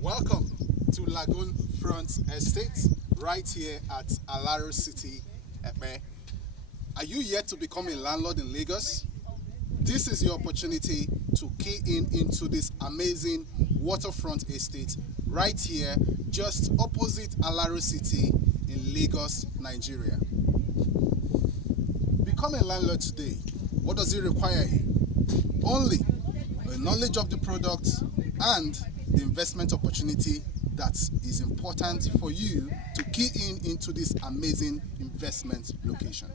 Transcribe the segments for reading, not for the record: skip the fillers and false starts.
Welcome to Lagoon Front Estate, right here at Alaro City, Epe. Are you yet to become a landlord in Lagos? This is your opportunity to key into this amazing waterfront estate right here, just opposite Alaro City in Lagos, Nigeria. Become a landlord today. What does it require you? Only a knowledge of the product and the investment opportunity that is important for you to key into this amazing investment location.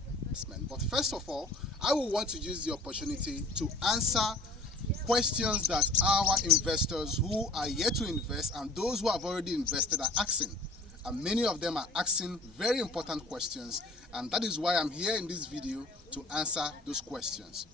But first of all, I will want to use the opportunity to answer questions that our investors who are yet to invest and those who have already invested are asking. And many of them are asking very important questions, and that is why I'm here in this video to answer those questions.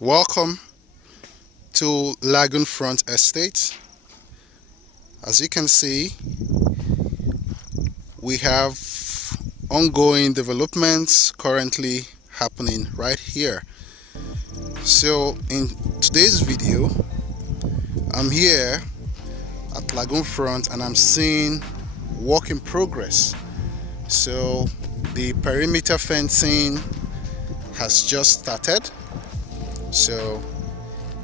Welcome to Lagoon Front Estate. As you can see, we have ongoing developments currently happening right here. So in today's video, I'm here at Lagoon Front and I'm seeing work in progress. So the perimeter fencing has just started. So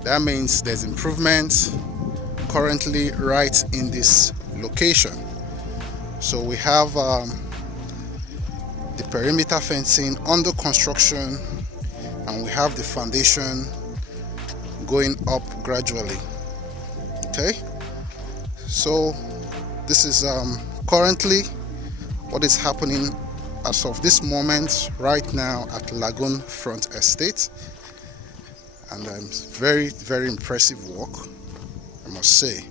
that means there's improvement currently right in this location. So we have the perimeter fencing under construction, and we have the foundation going up gradually. Okay, so this is currently what is happening as of this moment right now at Lagoon Front Estate, and very impressive work, I must say.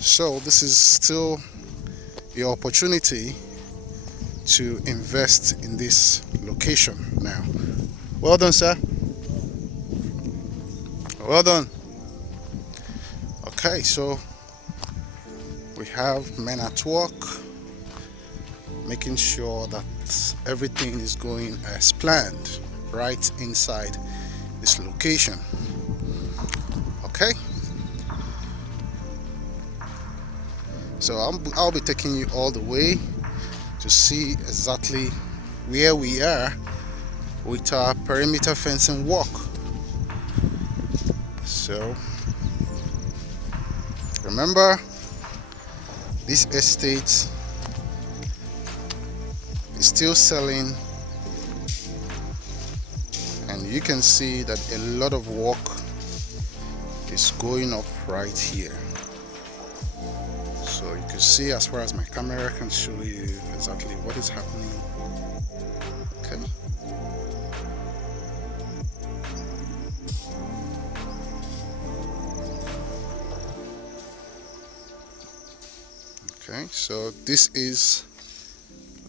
So this is still your opportunity to invest in this location now. Well done, sir. Well done. Okay, so we have men at work making sure that everything is going as planned right inside this location. Okay, so I'll be taking you all the way to see exactly where we are with our perimeter fencing work. So remember, this estate is still selling, and you can see that a lot of work is going up right here. So you can see, as far as my camera can show you, exactly what is happening. Okay. Okay, so this is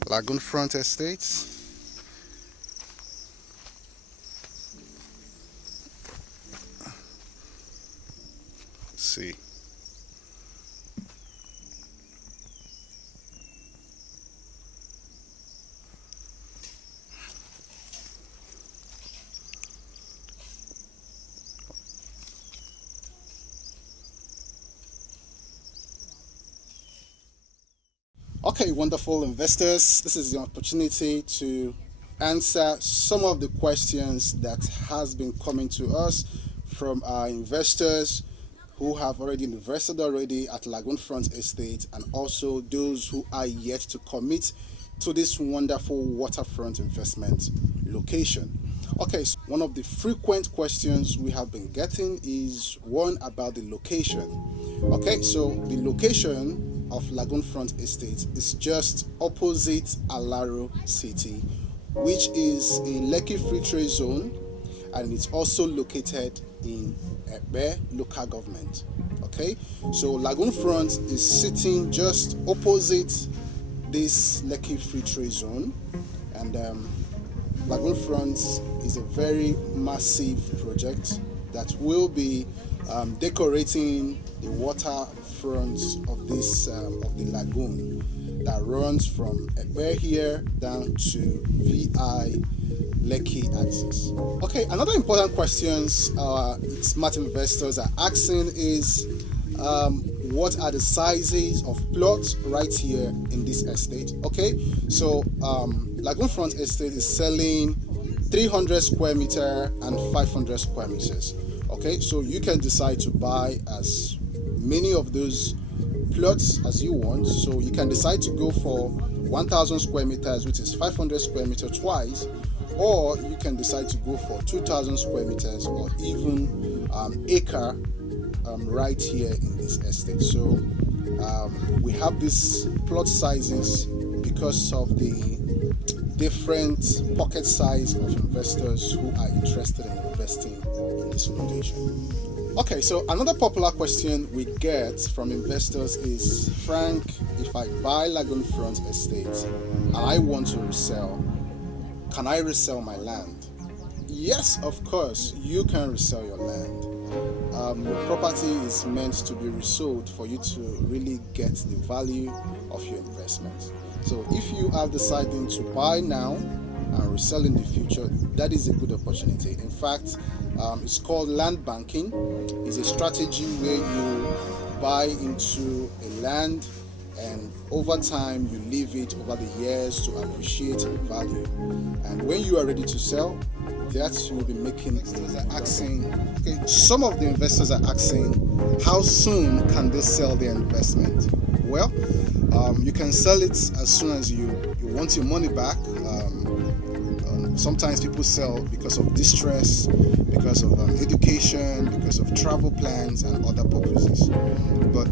Lagoon Front Estate. Let's see. Okay, wonderful investors, this is the opportunity to answer some of the questions that has been coming to us from our investors who have already invested at Lagoon Front Estate, and also those who are yet to commit to this wonderful waterfront investment location. Okay, so one of the frequent questions we have been getting is one about the location. Okay, so the location of Lagoon Front Estate is just opposite Alaro City, which is a Lekki Free Trade Zone, and it's also located in Epe local government. Okay, so Lagoon Front is sitting just opposite this Lekki Free Trade Zone, and Lagoon Front is a very massive project that will be decorating the waterfront of this of the lagoon that runs from Ekpe here down to Lekki axis. Okay, another important questions our smart investors are asking is what are the sizes of plots right here in this estate? Okay, so Lagoon Front Estate is selling 300 square meter and 500 square meters. Okay, so you can decide to buy as many of those plots as you want. So you can decide to go for 1000 square meters, which is 500 square meter twice, or you can decide to go for 2000 square meters or even acre right here in this estate. So we have these plot sizes because of the different pocket size of investors who are interested in investing in this location. Okay, so another popular question we get from investors is, Frank, if I buy Lagoon Front Estate and I want to resell, can I resell my land? Yes, of course, you can resell your land. Your property is meant to be resold for you to really get the value of your investment. So if you are deciding to buy now and resell in the future, that is a good opportunity. In fact, it's called land banking. It's a strategy where you buy into a land and over time you leave it over the years to appreciate in value. And when you are ready to sell, that you will be making. Investors are asking, okay, some of the investors are asking, how soon can they sell their investment? Well, you can sell it as soon as you want your money back. Sometimes people sell because of distress, because of education, because of travel plans and other purposes. But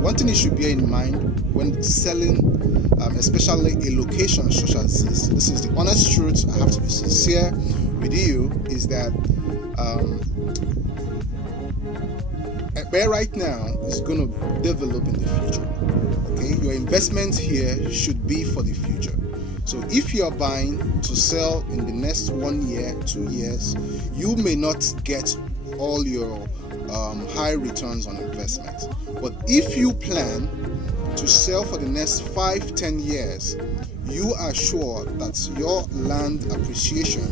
one thing you should bear in mind when selling, especially a location such as this is the honest truth, I have to be sincere with you, is that where right now is going to develop in the future. Okay, your investment here should be for the future. So if you are buying to sell in the next 1 year, 2 years, you may not get all your high returns on investment. But if you plan to sell for the next 5-10 years, you are sure that your land appreciation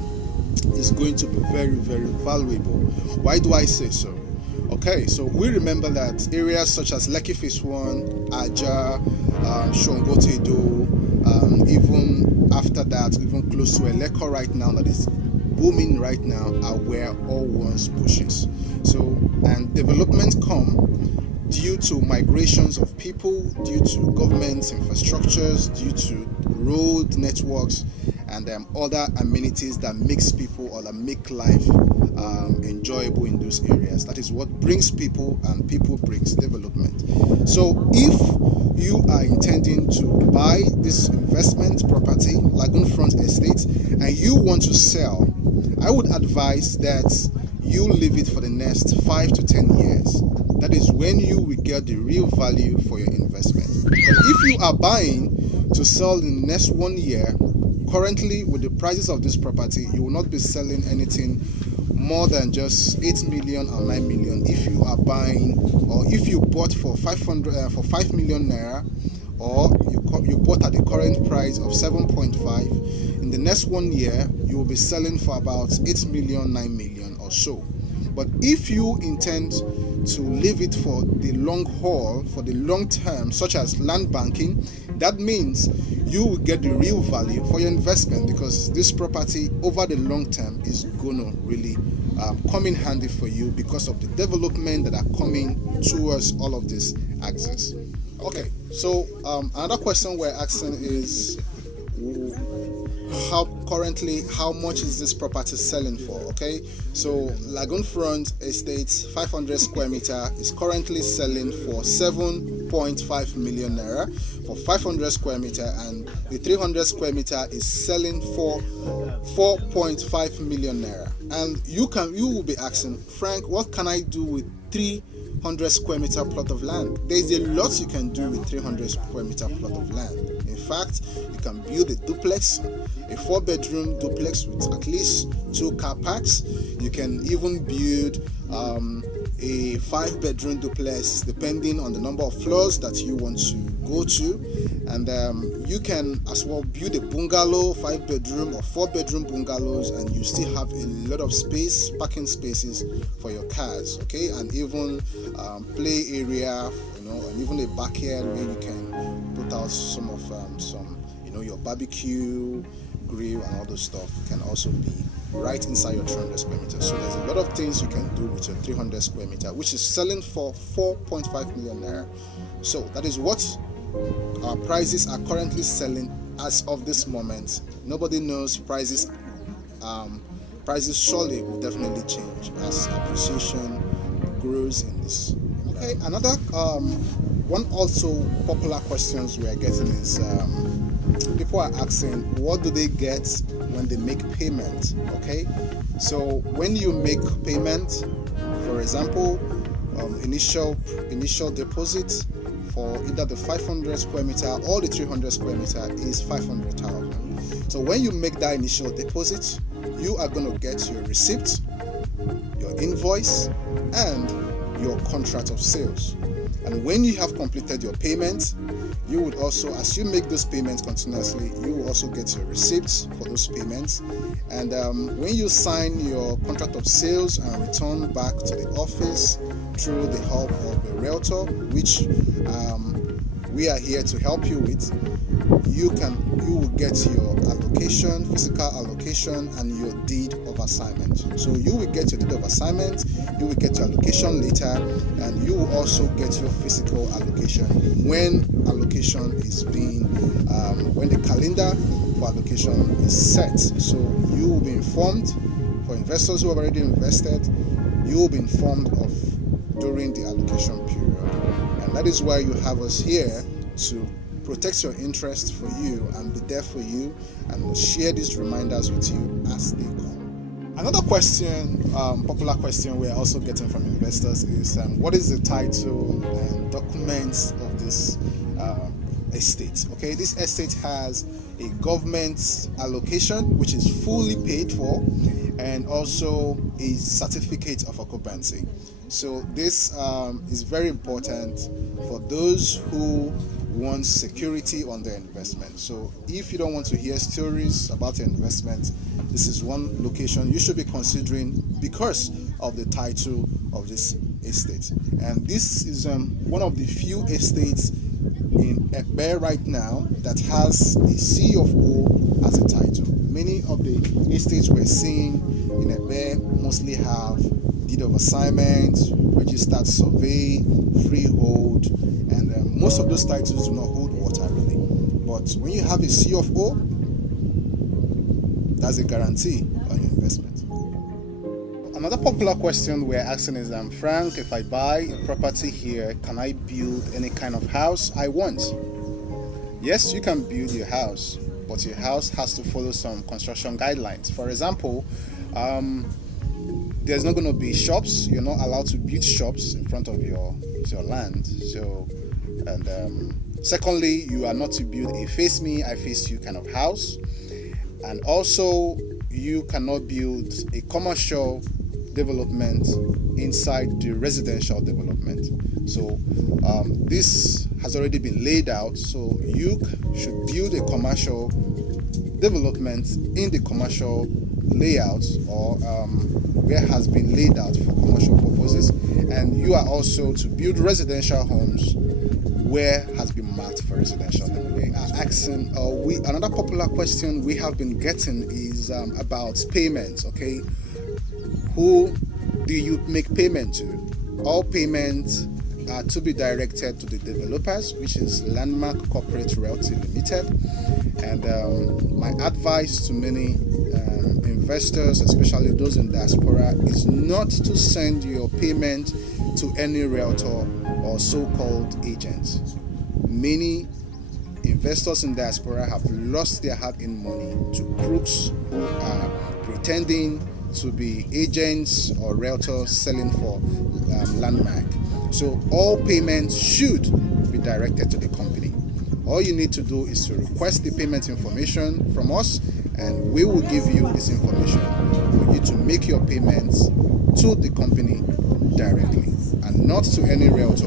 is going to be very, very valuable. Why do I say so? Okay, so we remember that areas such as Lekki Phase 1, Ajah, Shongotedo, even after that, even close to Alaro right now, that is booming right now, are where all once bushes. So, and development come due to migrations of people, due to government infrastructures, due to road networks, and other amenities that makes people or that make life enjoyable in those areas. That is what brings people, and people brings development. So if you are intending to buy this investment property, Lagoon Front Estate, and you want to sell, I would advise that you leave it for the next 5 to 10 years. That is when you will get the real value for your investment. But if you are buying to sell in the next 1 year, currently with the prices of this property, you will not be selling anything more than just 8 million or 9 million if you are buying, or if you bought for 5 million naira, or you bought at the current price of 7.5. In the next 1 year, you will be selling for about 8 million, 9 million or so. But if you intend to leave it for the long haul, for the long term, such as land banking, that means you will get the real value for your investment, because this property over the long term is gonna really come in handy for you because of the development that are coming towards all of this access. Okay, so another question we're asking is, how much is this property selling for? Okay, so Lagoon Front Estate 500 square meter is currently selling for 7.5 million naira for 500 square meter, and the 300 square meter is selling for 4.5 million naira. And you will be asking, Frank, what can I do with 300 square meter plot of land? There is a lot you can do with 300 square meter plot of land. In fact, you can build a duplex, a 4-bedroom duplex with at least 2 car parks. You can even build a 5-bedroom duplex depending on the number of floors that you want to go to, and you can as well build a bungalow, 5-bedroom or 4-bedroom bungalows, and you still have a lot of space, parking spaces for your cars, okay, and even play area, and even a backyard where you can put out some of your barbecue grill and all those stuff can also be right inside your 300 square meters. So there's a lot of things you can do with your 300 square meter, which is selling for 4.5 million naira. So that is what our prices are currently selling as of this moment. Nobody knows prices. Prices surely will definitely change as appreciation grows in this. Okay, another one also popular questions we are getting is people are asking, what do they get when they make payment? Okay, so when you make payment, for example, initial deposit for either the 500 square meter or the 300 square meter is 500,000. So when you make that initial deposit, you are going to get your receipt, your invoice, and your contract of sales. And when you have completed your payment, you would also, as you make those payments continuously, you will also get your receipts for those payments. And when you sign your contract of sales and return back to the office through the help of a realtor, which we are here to help you with, you will get your allocation, physical allocation, and your deed of assignment. So you will get your deed of assignment, you will get your allocation later, and you will also get your physical allocation when allocation is being when the calendar for allocation is set. So you will be informed. For investors who have already invested, you will be informed of during the allocation period, and that is why you have us here to protect your interest for you and be there for you and share these reminders with you as they come. Another question, popular question we're also getting from investors is what is the title and documents of this estate? Okay, this estate has a government allocation which is fully paid for, and also a certificate of occupancy. So this is very important for those who want security on their investment. So if you don't want to hear stories about your investment, this is one location you should be considering because of the title of this estate. And this is one of the few estates in Ekpe right now that has a C of O as a title. Many of the estates we're seeing in Ekpe mostly have deed of assignment, registered survey, freehold, and most of those titles do not hold water really. But when you have a C of O, that's a guarantee on your investment. Another popular question we're asking is, Frank, if I buy a property here, can I build any kind of house I want? Yes, you can build your house, but your house has to follow some construction guidelines. For example, there's not going to be shops. You're not allowed to build shops in front of your land. So, and secondly, you are not to build a face me, I face you kind of house. And also, you cannot build a commercial development inside the residential development. So this has already been laid out. So you should build a commercial development in the commercial layout or where has been laid out for commercial purposes, and you are also to build residential homes where has been marked for residential. Another popular question we have been getting is about payments. Okay, who do you make payment to? All payments are to be directed to the developers, which is Landmark Corporate Realty Limited. And my advice to many investors, especially those in diaspora, is not to send your payment to any realtor or so-called agents. Many investors in diaspora have lost their hard-earned money to crooks who are pretending to be agents or realtors selling for Landmark. So all payments should be directed to the company. All you need to do is to request the payment information from us, and we will give you this information for you to make your payments to the company directly, and not to any realtor,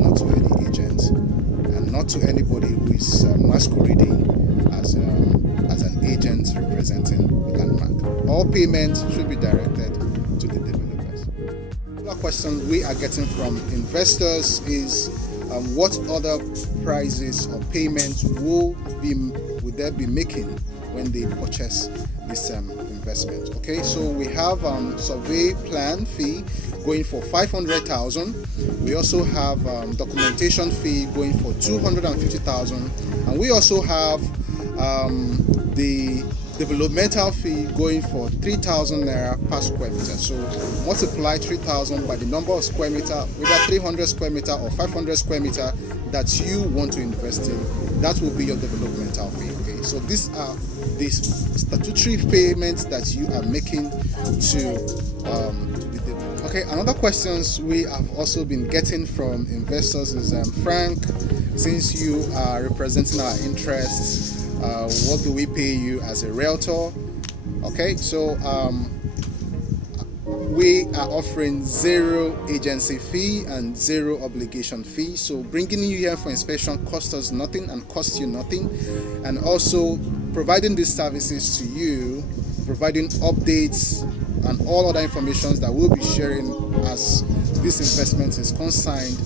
not to any agent, and not to anybody who is masquerading as an agent representing Landmark. All payments should be directed to the developers. Another question we are getting from investors is what other prices or payments will they be making when they purchase this investment. Okay, so we have survey plan fee going for 500,000. We also have documentation fee going for 250,000, and we also have the developmental fee going for 3,000 naira per square meter. So multiply 3,000 by the number of square meter, whether 300 square meter or 500 square meter that you want to invest in. That will be your developmental fee. Okay, so these are the statutory payments that you are making to the developer. Okay, another questions we have also been getting from investors is Frank, since you are representing our interests, what do we pay you as a realtor? Okay, so we are offering zero agency fee and zero obligation fee. So bringing you here for inspection costs us nothing and costs you nothing, and also providing these services to you, providing updates and all other information that we'll be sharing as this investment is consigned,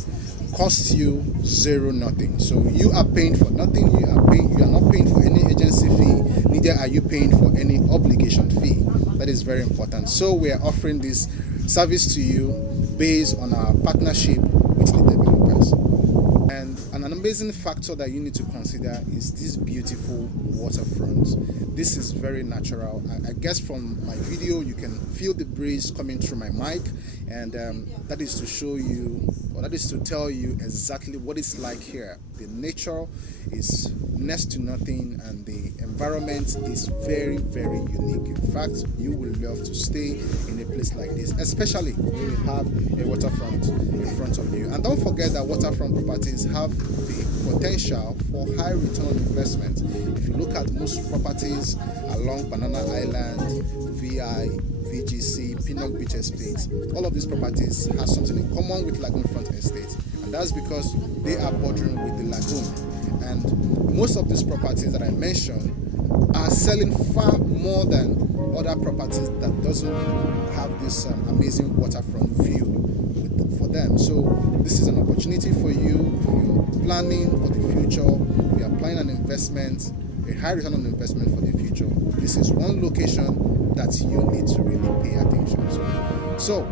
costs you zero nothing. So you are paying for nothing. You are not paying for any agency fee, neither are you paying for any obligation fee. That is very important. So we are offering this service to you based on our partnership with the developers. And an amazing factor that you need to consider is this beautiful waterfront. This is very natural. I guess from my video you can feel the breeze coming through my mic, and that is to show you, or that is to tell you exactly what it's like here. The nature is next to nothing, and the environment is very, very unique. In fact, you will love to stay in a place like this, especially when you have a waterfront in front of you. And don't forget that waterfront properties have the potential for high return on investment. If you look at most properties along Banana Island, VI, VGC, Pinnock Beach Estate, all of these properties have something in common with Lagoon Front Estate, and that's because they are bordering with the lagoon. And most of these properties that I mentioned are selling far more than other properties that doesn't have this amazing waterfront view for them. So this is an opportunity for you if you're planning for the future, if you are planning an investment, a high return on investment for the future. This is one location that you need to really pay attention to. So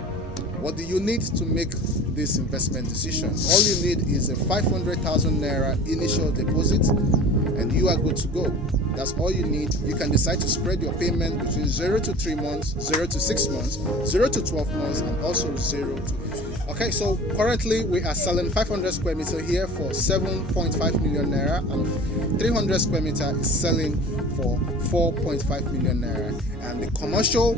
what do you need to make this investment decision? All you need is a 500,000 naira initial deposit, and you are good to go. That's all you need. You can decide to spread your payment between 0 to 3 months, 0 to 6 months, 0 to 12 months, and also 0 to 8. Okay, so currently we are selling 500 square meter here for 7.5 million naira, and 300 square meter is selling for 4.5 million naira, and the commercial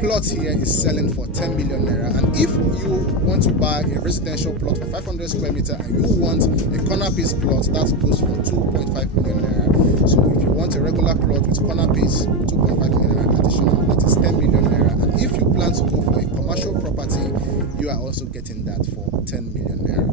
plot here is selling for 10 million naira. And if you want to buy a residential plot for 500 square meter and you want a corner piece plot, that goes for 2.5 million naira. So if you want a regular plot with corner piece, 2.5 million naira additional, that is 10 million naira. And if you plan to go for a commercial property, you are also getting that for 10 million naira.